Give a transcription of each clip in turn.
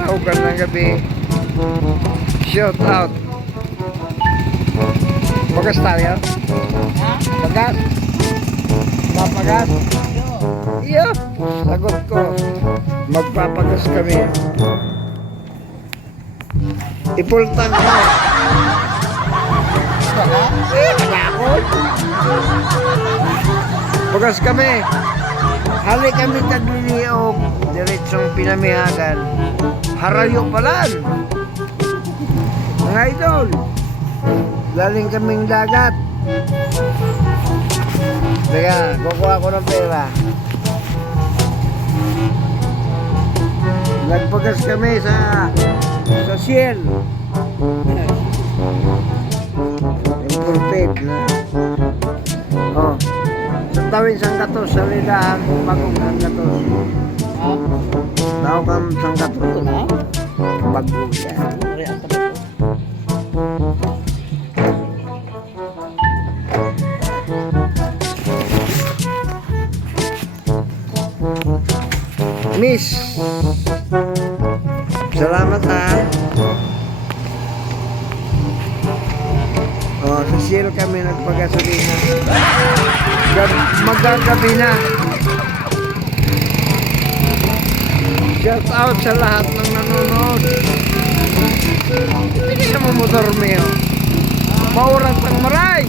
kalaugan ng gabi. Shout out. Bagas tayo? Bagas? Mapagas? Iyo. Sagot ko. Magpapagas kami. Ipultan ko. Malakot. Bagas kami. Hali kami tagliliog. Diretsong pinamihagan. Harayo palan. Mga idol. Galing kaming dagat. Teka, kukuha ko ng pera. Nagpagas kami sa Ciel. Yung pulpit na. Oh. Sa tawin sang katos, sa lilahan, bagong sang katos. Tawag kang sang katos. Bago yan. Miss, salamat ha. Oh, sa Ciel kami nagpagasolina. Magagabi na. Shout out sa lahat ng nanonood. Hindi kayo mo motor mo. Maurat ang maray.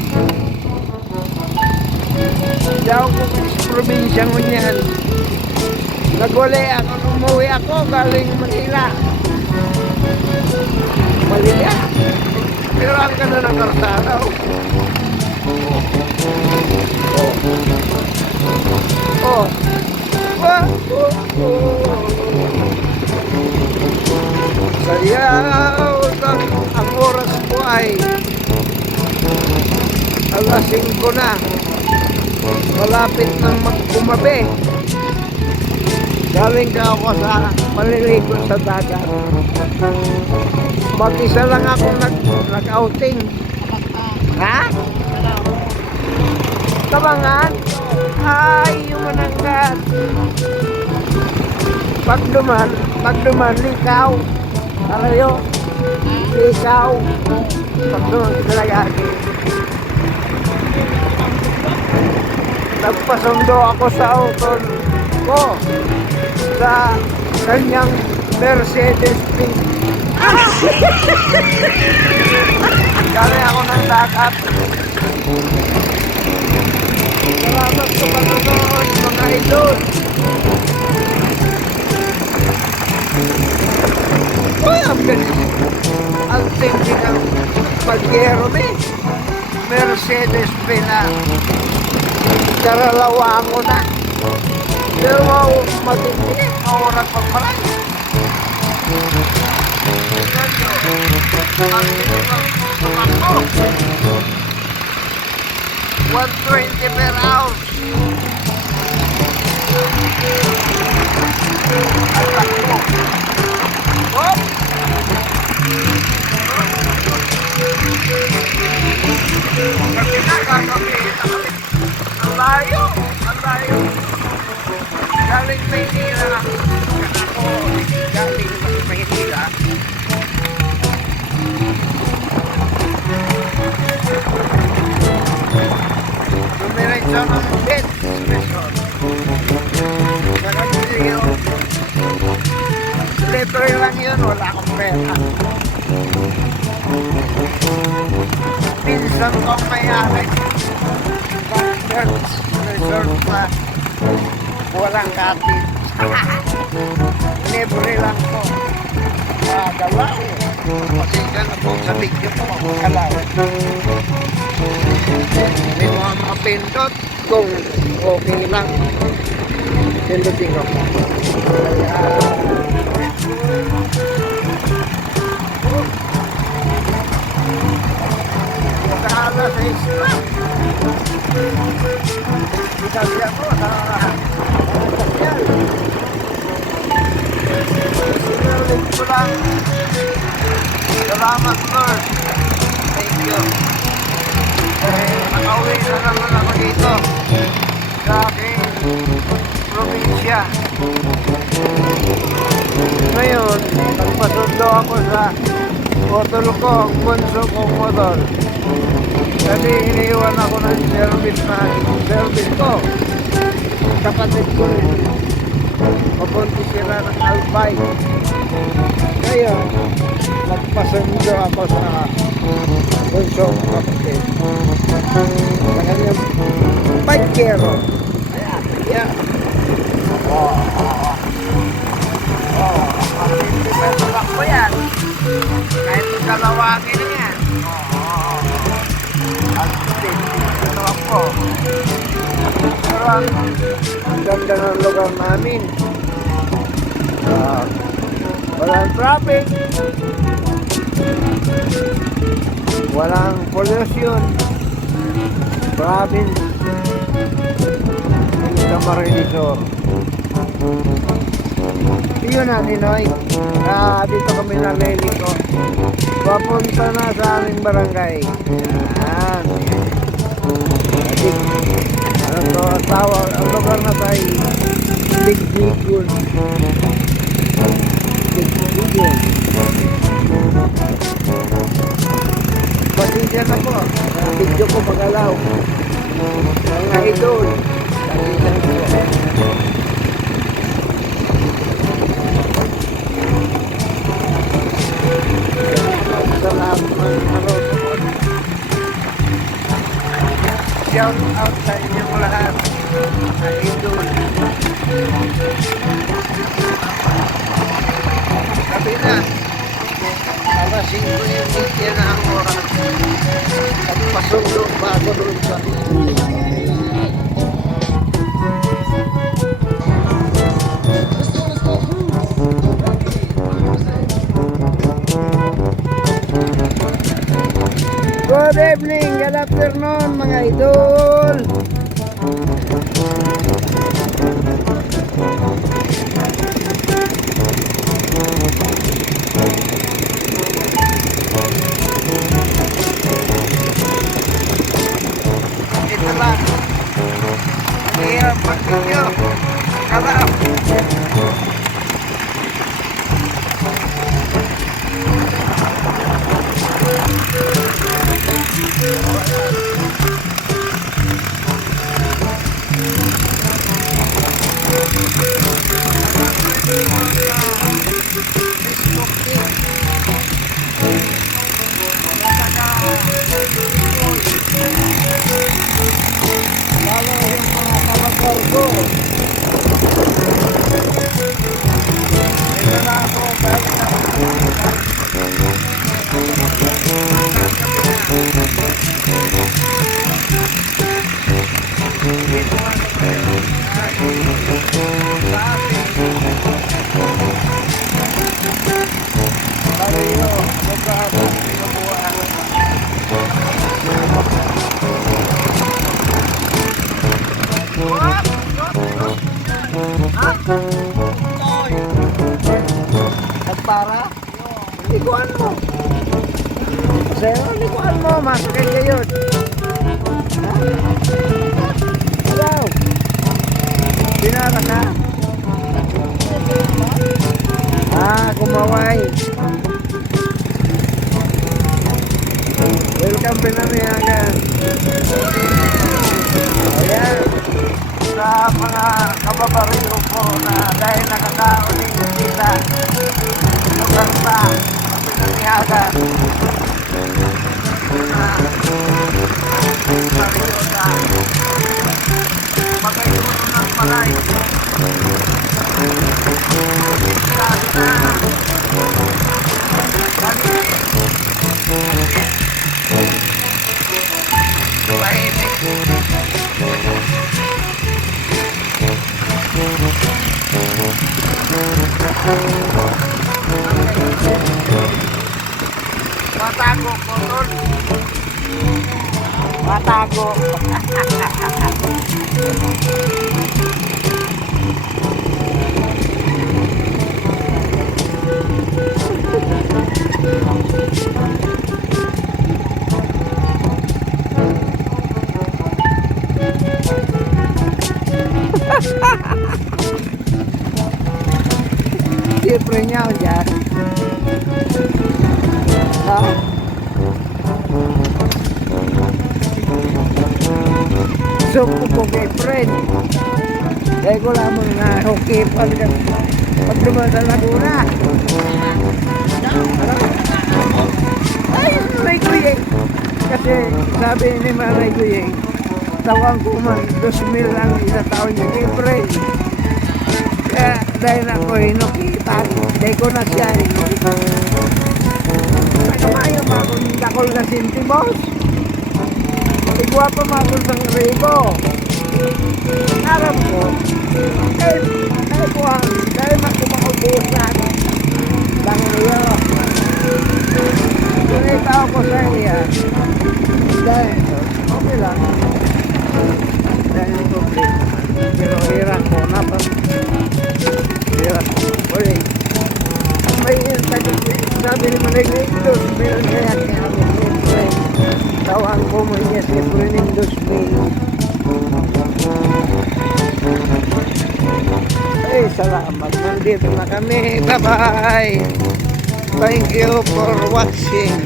Diyaw ko sa probinsya mo niyan. Nagwali ako, umuwi ako galing Manila. Malia. Pero ang ganda ng karsada. Oh. Sayaw. Ang oras ko ay alas 5 na. Malapit nang magkumabi. Galing ka ako sa maliligo sa dagat. Mag-isa lang ako nag-outing. Ha? Tabangan? Ay, yung mananggat. Pag duman, likaw. Arayo, likaw. Pag duman, kalagagi. Nagpasundo ako sa auto ko. Sa kanyang Mercedes-Benz. Galing ako ng dagat. Salamat sa panonood, mga idol. Uy, ang galing. Ang tindi ng pagyero ni Mercedes-Benz. Karalawa ko na. Pero matindi, maurang pagmalay. Ang tumakbo. 120 per hour. Ang takbo. Hop! Ang layo. Ang layo. Galing Maynila. Ako, galing Maynila. Dumiretso ng bed station. Nakagiliyo. Libre lang yun, wala akong pera. Pinsan kong may-ari. Church resort na walang katin. Libre lang po. Dalaw. Pasensya na po sa video po. Kalaw. May mga pindot kung okay lang. Pindutin ko. Nakahala sa isla. Kasi ako sa sasakyan. Sinulit ko lang. Salamat, Lord. Thank you. Nakauwi na naman ako dito sa aking probinsya. Ngayon, Napasundo ako sa motor ko, ang bunso kong motor. Kasi iniiwan ako ng service ko. Kapatid ko rin. Papunti sila ng Albay. Kaya, nagpasundo ako sa bunso kong kapatid. Sa kanyang bikero. Yeah. Peso lang po yan. Kahit kalawangin na yan. At peso lang po. Pero ang ganda ng lugar namin. Walang traffic. Walang pollution. Province. Camarines Sur. Yun na, Ninoy. Dito kami naliliko. Papunta na sa aming barangay. Yan. Ano to, tawag, ang lugar na tayo, Bigbigun. Bigbigun. Pasensya na po. Video ko magalaw. Mga idol. Kagitan ko. Shout out sa inyong lahat, mga idol. Sabi na, alas 5 yung media na ang oras. At pasundo bago doon sa good evening, good afternoon mga idol. Ito lang. Ang hirap mag-video. Kalap. Lalo yung mga talagargo. Ito na ako, balik na ako. Para likuan mo. Sa'yo, likuan mo. Masakit kayo. Ha? Hello? Pinara ka? Kumaway. Welcome pinamiyagan. Ayan. Sa mga kababaryo ko na dahil nakakauling kita lugar sa pinamiyagan na baryo sa magayuno ng malay lalo na tahimik. Matago ko doon. Matago. Siyempre niya, dyan. Ha? So, po kay friend. Dahil ko lamang na okay pa rin. Pag naman sa Laguna. Ay, may kuya. Kasi sabi ni Maray kuya, tawang ko man 2,000 ang inatawag niya kay friend. Kaya dahil ako hinukita, dahil ko na siya. Nagkamayo pa akong dakol na sintimos. Igwa pa makul sang ribo. Harap ko. Dahil ko ang, dahil makumaubusan. Lang niyo. Kunita ako sa iya. Dahil, okay lang. Dahil ito, pero hirap ko na pa. Hirap ko. Uli. May sabi ni Manay ito, meron kaya kaya ako siyempre. Tawang ko mo niya siyempre ng 2,000. Ay, salamat. Nandito na kami. Bye-bye. Thank you for watching.